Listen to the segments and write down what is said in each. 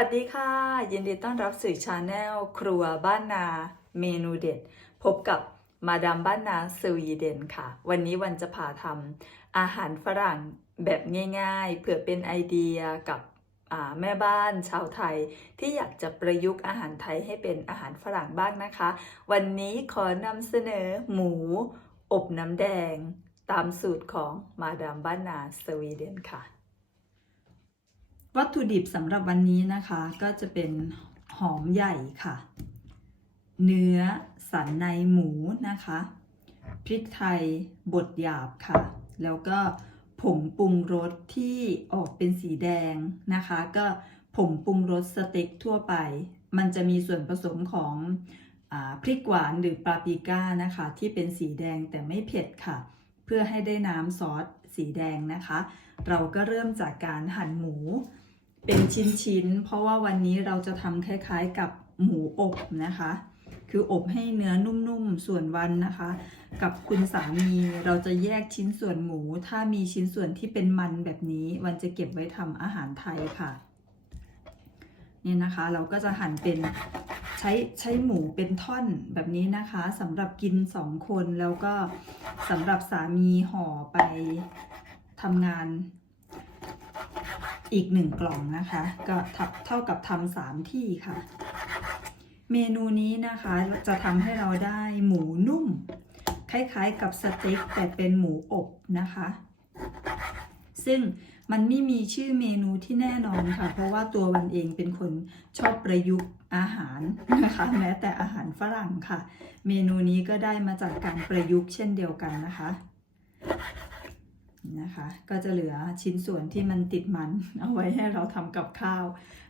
วัสดีค่ะ ยินดีต้อนรับสู่ชาแนลครัวบ้านนาเมนูเด็ด พบกับมาดามบ้านนาสวีเดนค่ะ วันนี้วันจะพาทำอาหารฝรั่งแบบง่ายๆ เผื่อเป็นไอเดียกับแม่บ้านชาวไทยที่อยากจะประยุกต์อาหารไทยให้เป็นอาหารฝรั่งบ้างนะคะ วันนี้ขอนำเสนอหมู อบน้ำแดง ตามสูตรของมาดามบ้านนาสวีเดนค่ะ วัตถุดิบสำหรับวันนี้นะคะก็จะเป็นหอมใหญ่ค่ะ เนื้อสันในหมูนะคะ พริกไทยบดหยาบค่ะ แล้วก็ผงปรุงรสที่ออกเป็นสีแดงนะคะ ก็ผงปรุงรสสเต็กทั่วไป มันจะมีส่วนผสมของอพริกหวานหรือปาปริก้านะคะ ที่เป็นสีแดงแต่ไม่เผ็ดค่ะ เพื่อให้ได้น้ำซอสสีแดงนะคะ เราก็เริ่มจากการหั่นหมู เป็นชิ้นๆ เพราะว่าวันนี้เราจะทำคล้ายๆกับหมูอบนะคะ คืออบให้เนื้อนุ่มๆ ส่วนวันนะคะ กับคุณสามีเราจะแยกชิ้นส่วนหมู ถ้ามีชิ้นส่วนที่เป็นมันแบบนี้วันจะเก็บไว้ทำอาหารไทยค่ะนี่นะคะเราก็จะหั่นเป็นใช้ใช้หมูเป็นท่อนแบบนี้นะคะสำหรับกินสองคนแล้วก็สำหรับสามีห่อไปทำงาน อีกหนึ่งกล่องนะคะ ก็เท่ากับทำสามที่ค่ะ เมนูนี้นะคะจะทำให้เราได้หมูนุ่ม คล้ายๆกับสเต็กแต่เป็นหมูอบนะคะ ซึ่งมันไม่มีชื่อเมนูที่แน่นอนค่ะ เพราะว่าตัววันเองเป็นคนชอบประยุกต์อาหารนะคะ แม้แต่อาหารฝรั่งค่ะ เมนูนี้ก็ได้มาจากการประยุกต์เช่นเดียวกันนะคะ นะคะ ก็จะเหลือชิ้นส่วนที่มันติดมัน เอาไว้ให้เราทำกับข้าว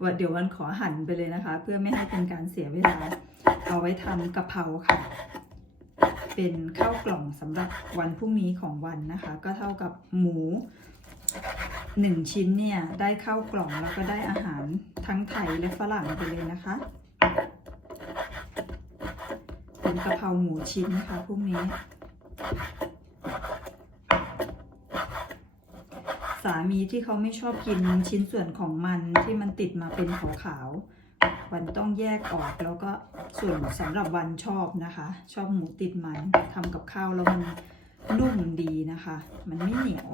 ว่าเดี๋ยววันขอหั่นไปเลยนะคะ เพื่อไม่ให้เป็นการเสียเวลา เอาไว้ทำกะเพราค่ะ เป็นข้าวกล่องสำหรับวันพรุ่งนี้ของวันนะคะ ก็เท่ากับหมูหนึ่งชิ้นเนี่ย ได้ข้าวกล่องแล้วก็ได้อาหารทั้งไทยและฝรั่งไปเลยนะคะ เป็นกะเพราหมูชิ้นนะคะพรุ่งนี้ สามีที่เขาไม่ชอบกินชิ้นส่วนของมันที่มันติดมาเป็นขาวๆวันต้องแยกออกแล้วก็ส่วนสำหรับวันชอบนะคะ ชอบหมูติดมันทำกับข้าวแล้วมันนุ่มดีนะคะ มันไม่เหนียว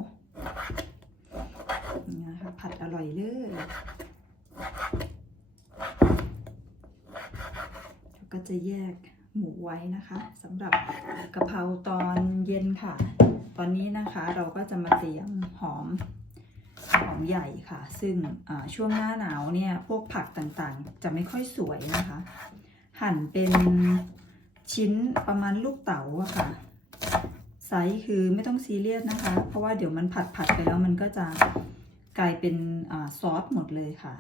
นะคะผัดอร่อยเลยแล้วก็จะแยกหมูไว้นะคะสำหรับกะเพราตอนเย็นค่ะ ตอนนี้นะคะเราก็จะมาเตรียมหอมหอมใหญ่ค่ะ ซึ่งช่วงหน้าหนาวเนี่ยพวกผักต่างๆ จะไม่ค่อยสวยนะคะ หั่นเป็นชิ้นประมาณลูกเต๋าอะค่ะไซส์คือไม่ต้องซีเรียสนะคะ เพราะว่าเดี๋ยวมันผัดผัดๆไปแล้วมันก็จะกลายเป็นอซอสหมดเลยค่ะ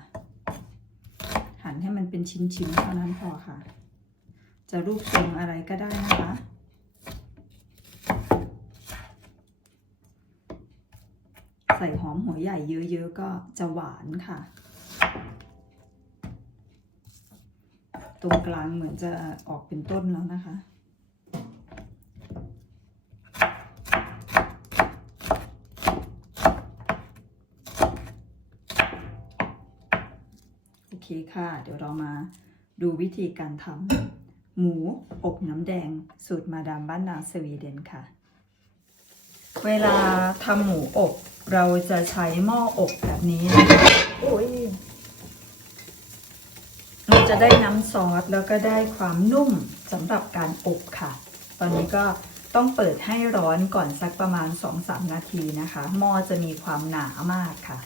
หั่นให้มันเป็นชิ้นๆเท่านั้นพอค่ะ จะรูปทรงอะไรก็ได้นะคะ ใส่หอมหัวใหญ่เยอะๆก็จะหวานค่ะ ตรงกลางเหมือนจะออกเป็นต้นแล้วนะคะ โอเคค่ะ เดี๋ยวเรามาดูวิธีการทำหมูอบน้ำแดงสูตรมาดามบ้านนาสวีเดนค่ะเวลาทำหมูอบ เราจะใช้หม้ออบแบบนี้นะคะโอ้ยเราจะได้น้ำซอสแล้วก็ได้ความนุ่มสำหรับการอบค่ะ ตอนนี้ก็ต้องเปิดให้ร้อนก่อนสักประมาณ 2-3 นาทีนะคะ หม้อจะมีความหนามากค่ะ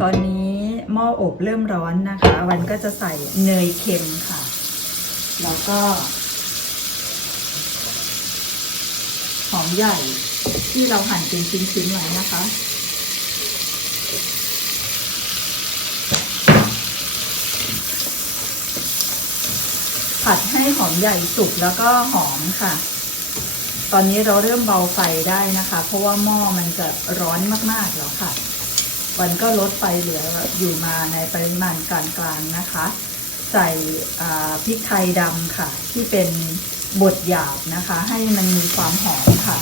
ตอนนี้หม้ออบเริ่มร้อนนะคะ วันก็จะใส่เนยเค็มค่ะ แล้วก็ หอมใหญ่ ที่เราหั่นเป็นชิ้นๆไว้นะคะ ผัดให้หอมใหญ่สุกแล้วก็หอมค่ะ ตอนนี้เราเริ่มเบาไฟได้นะคะ เพราะว่าหม้อมันจะร้อนมากๆแล้วค่ะ วันก็ลดไฟเหลืออยู่มาในปริมาณกลางๆนะคะ ใส่พริกไทยดำค่ะ ที่เป็นบดหยาบนะคะ ให้มันมีความหอมค่ะ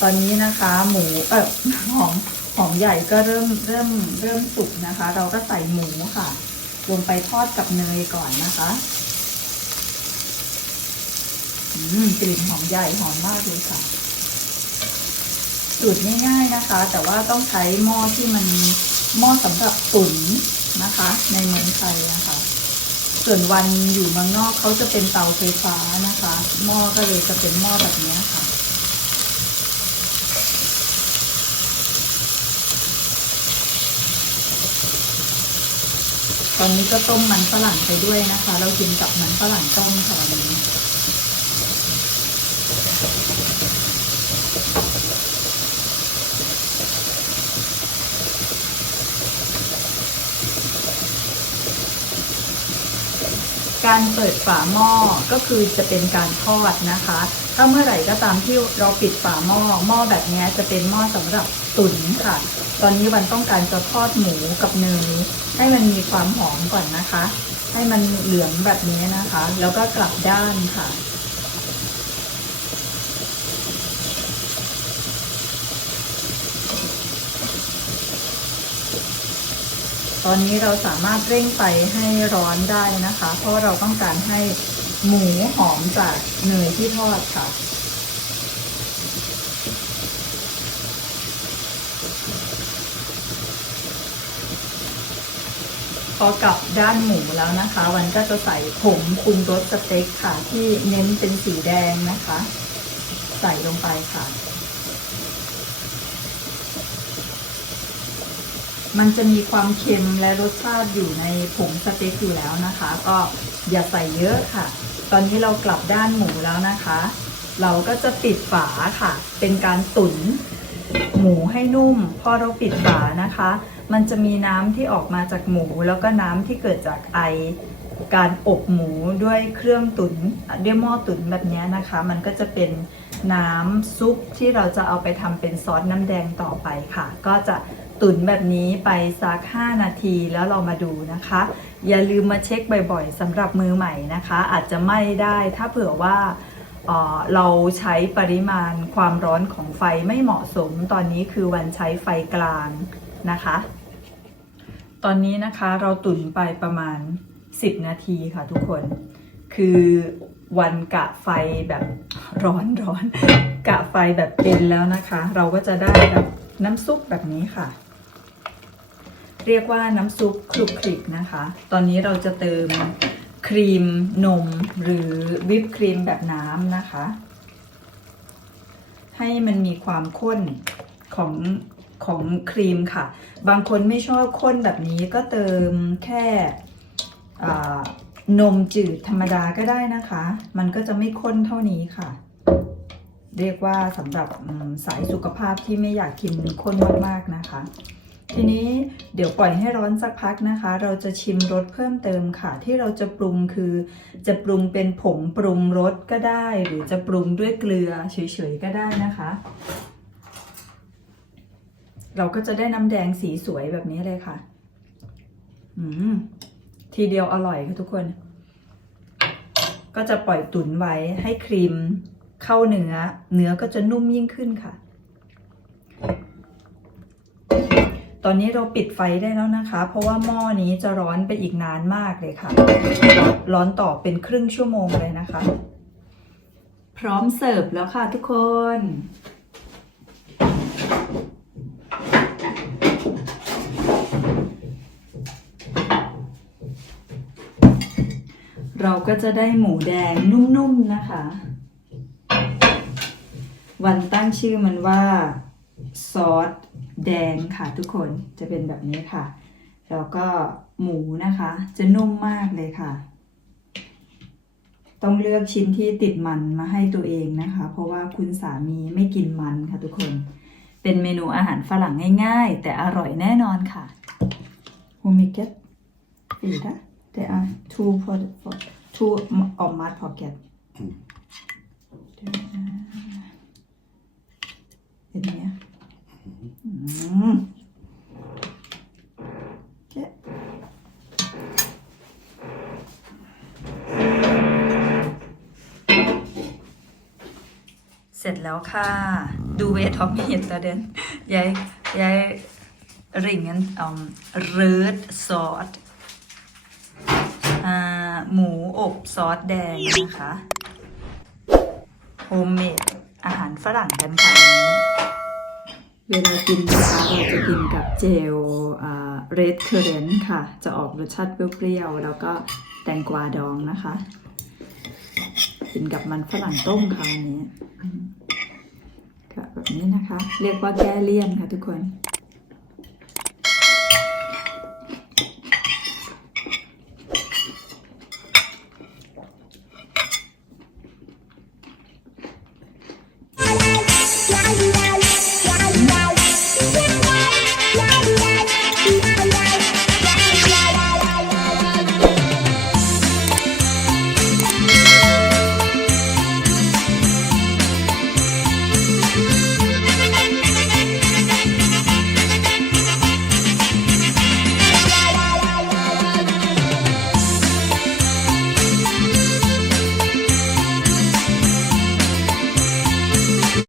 ตอนนี้นะคะ หมูเออหอมหอมใหญ่ก็เริ่มเริ่มเริ่มสุกนะคะ เราก็ใส่หมูค่ะ ลงไปทอดกับเนยก่อนนะคะอืมกลิ่นหอมใหญ่หอมมากเลยค่ะ สูตรง่าย ๆนะคะ แต่ว่าต้องใช้หม้อที่มันหม้อสำหรับตุ๋นนะคะ ในเมืองไทยนะคะ ส่วนวันอยู่เมืองนอกเขาจะเป็นเตาไฟฟ้านะคะ หม้อก็เลยจะเป็นหม้อแบบนี้ค่ะ ตอนนี้ก็ต้มมันฝรั่งไปด้วยนะคะ เรากินกับมันฝรั่งต้มค่ะวันนี้การเปิดฝาหม้อก็คือจะเป็นการทอดนะคะ ถ้าเมื่อไหร่ก็ตามที่เราปิดฝาหม้อหม้อแบบนี้จะเป็นหม้อสำหรับตุ๋นค่ะ ตอนนี้วันต้องการจะทอดหมูกับเนยให้มันมีความหอมก่อนนะคะ ให้มันเหลืองแบบนี้นะคะ แล้วก็กลับด้านค่ะตอนนี้เราสามารถเร่งไฟให้ร้อนได้นะคะ เพราะเราต้องการให้หมูหอมจากเนยที่ทอดค่ะ พอกลับด้านหมูแล้วนะคะ วันก็จะใส่ผงปรุงรสสเต็กค่ะ ที่เน้นเป็นสีแดงนะคะ ใส่ลงไปค่ะ มันจะมีความเค็มและรสชาติอยู่ในผงสเต็กอยู่แล้วนะคะ ก็อย่าใส่เยอะค่ะ ตอนนี้เรากลับด้านหมูแล้วนะคะ เราก็จะปิดฝาค่ะ เป็นการตุ๋นหมูให้นุ่ม พอเราปิดฝานะคะ มันจะมีน้ำที่ออกมาจากหมู แล้วก็น้ำที่เกิดจากไอการอบหมูด้วยเครื่องตุนด้วยหม้อตุ๋นแบบนี้นะคะ มันก็จะเป็นน้ำซุปที่เราจะเอาไปทำเป็นซอสน้ำแดงต่อไปค่ะ ก็จะตุ๋นแบบนี้ไปสัก 5 นาทีแล้วเรามาดูนะคะ อย่าลืมมาเช็คบ่อยๆสำหรับมือใหม่นะคะ อาจจะไม่ได้ถ้าเผื่อว่าเออเราใช้ปริมาณความร้อนของไฟไม่เหมาะสม ตอนนี้คือวันใช้ไฟกลางนะคะ ตอนนี้นะคะเราตุ๋นไปประมาณ 10 นาทีค่ะทุกคน คือวันกะไฟแบบร้อนร้อนกะไฟแบบเป็นแล้วนะคะ เราก็จะได้แบบน้ำซุปแบบนี้ค่ะ เรียกว่าน้ำซุปคลุกคลิกนะคะ ตอนนี้เราจะเติมครีมนมหรือวิปครีมแบบน้ำนะคะ ให้มันมีความข้นของ ของครีมค่ะ บางคนไม่ชอบข้นแบบนี้ก็เติมแค่นมจืดธรรมดาก็ได้นะคะ มันก็จะไม่ข้นเท่านี้ค่ะ เรียกว่าสำหรับสายสุขภาพที่ไม่อยากกินข้นมากๆนะคะ ทีนี้เดี๋ยวปล่อยให้ร้อนสักพักนะคะ เราจะชิมรสเพิ่มเติมค่ะ ที่เราจะปรุงคือ จะปรุงเป็นผงปรุงรสก็ได้ หรือจะปรุงด้วยเกลือเฉยๆก็ได้นะคะ เราก็จะได้น้ำแดงสีสวยแบบนี้เลยค่ะ อืมทีเดียวอร่อยค่ะทุกคน ก็จะปล่อยตุ๋นไว้ให้ครีมเข้าเนื้อ เนื้อก็จะนุ่มยิ่งขึ้นค่ะ ตอนนี้เราปิดไฟได้แล้วนะคะ เพราะว่าหม้อนี้จะร้อนไปอีกนานมากเลยค่ะ ร้อนต่อเป็นครึ่งชั่วโมงเลยนะคะ พร้อมเสิร์ฟแล้วค่ะทุกคน เราก็จะได้หมูแดงนุ่มๆนะคะ วันตั้งชื่อมันว่าซอสแดงค่ะทุกคนจะเป็นแบบนี้ค่ะ แล้วก็หมูนะคะ จะนุ่มมากเลยค่ะ ต้องเลือกชิ้นที่ติดมันมาให้ตัวเองนะคะ เพราะว่าคุณสามีไม่กินมันค่ะทุกคน เป็นเมนูอาหารฝรั่งง่ายๆ แต่อร่อยแน่นอนค่ะ Hur mycket? Fyra? Det är två på, på två om matpaket. Det är det mer. Mm. Okej. เสร็จแล้วค่ะ ดูเวทท็อปมีดตะเดนยายยาย ringen um, röd sås อ่า หมูอบซอสแดงนะคะโฮมเมดอาหารฝรั่งกันค่ะวันนี้เวลากินนะคะเราจะกินกับเจลเรดเคอร์เรนค่ะ จะออกรสชาติเปรี้ยวๆ แล้วก็แตงกวาดองนะคะ กินกับมันฝรั่งต้มค่ะวันนี้ค่ะแบบนี้นะคะ เรียกว่าแก้เลี่ยนค่ะทุกคน